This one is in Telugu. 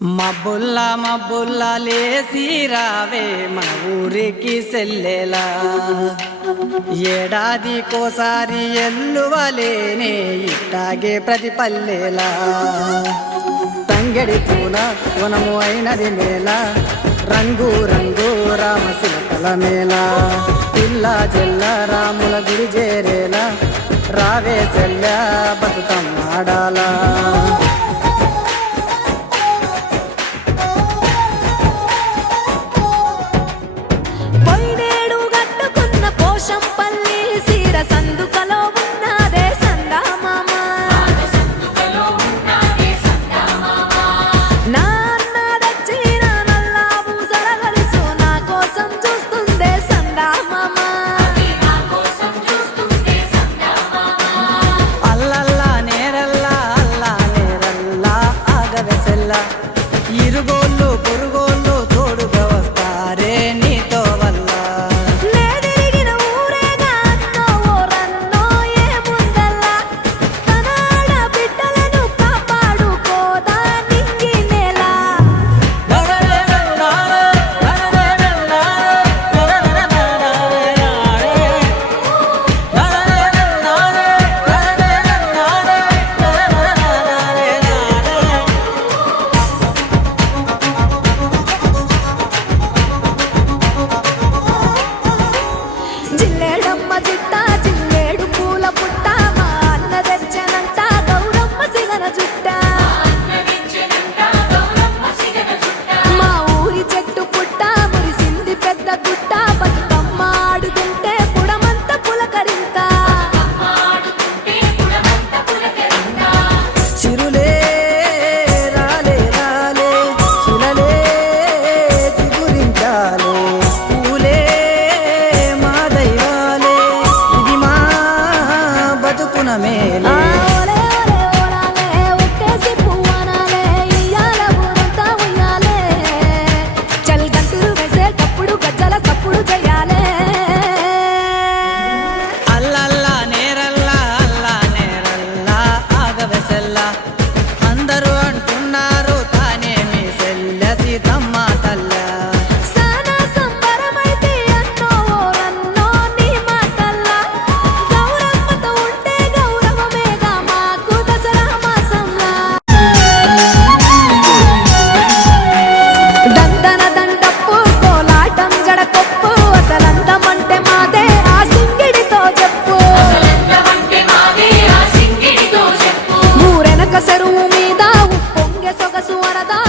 మబ్బుల్లా మబ్బుల్లా లేసి రావే మన ఊరికి సెల్లెలా ఏడాదికోసారి ఎల్లువలేనే ఇట్టాగే ప్రతి పల్లెలా తంగెడి పూల వనము అయినది మేళ రంగు రంగు రామశిలకల మేళ పిల్ల జల్ల రాముల గుడి చేరేలా రావే సెల్ల బతుకమ్మాడాలా సందుకలో ఉన్నదే సందా మామ నాన్న దచ్చిన నల్లా పూసల గలుసు నా కోసం చూస్తుందే సందా మామ అల్లల్లా నేరల్లా అల్లా నేరల్లా ఆగవెసెల్లా ఇరుగోళ్ళు పొరుగోళ్ళు తోడుగా వస్తారే నీతో వల్ల జిల్లేడమ్మ జిట్ట జిల్లేడు పూల పుట్ట మా అన్న తెచ్చనంట గౌరమ్మ సిగన జుట్ట మా ఊరి చెట్టు పుట్ట మురిసింది పెద్ద గుట్ట బతుకమ్మ ఆడుతుంటే పుడమంత పులకరింత చిరులే రాలే రాలే చిలలే చిగురించాలే పూలే మా దైవాలే ఇది మా బతుకున మేలే ఓలే ఓలే ఓలాలే ఒట్టేసి పువ్వనాలే ఇయ్యాల ఊరంతా ఉయ్యాలే చల్ గంతులు వేసేటప్పుడు గజ్జల సప్పుడు చేయాలే అల్లల్లా నేరల్లా అల్లా నేరల్లా ఆగవెసెల్లా అందరూ అంటున్నారు తానే మీ సెల్ల సీతమ్మ తల్ల సానా సంబరమైతే అన్నో ఓరన్నో నీ మాటల్లా గౌరమ్మతో ఉంటే గౌరవమేగా మాకు దసరా మాసంలా దందన దండప్పు కోలాటం జడకొప్పు అసలందమంటే మాదే ఆ సింగిడితో చెప్పు ఊరెనక చెరువు మీద ఉప్పొంగే సొగసు వరదా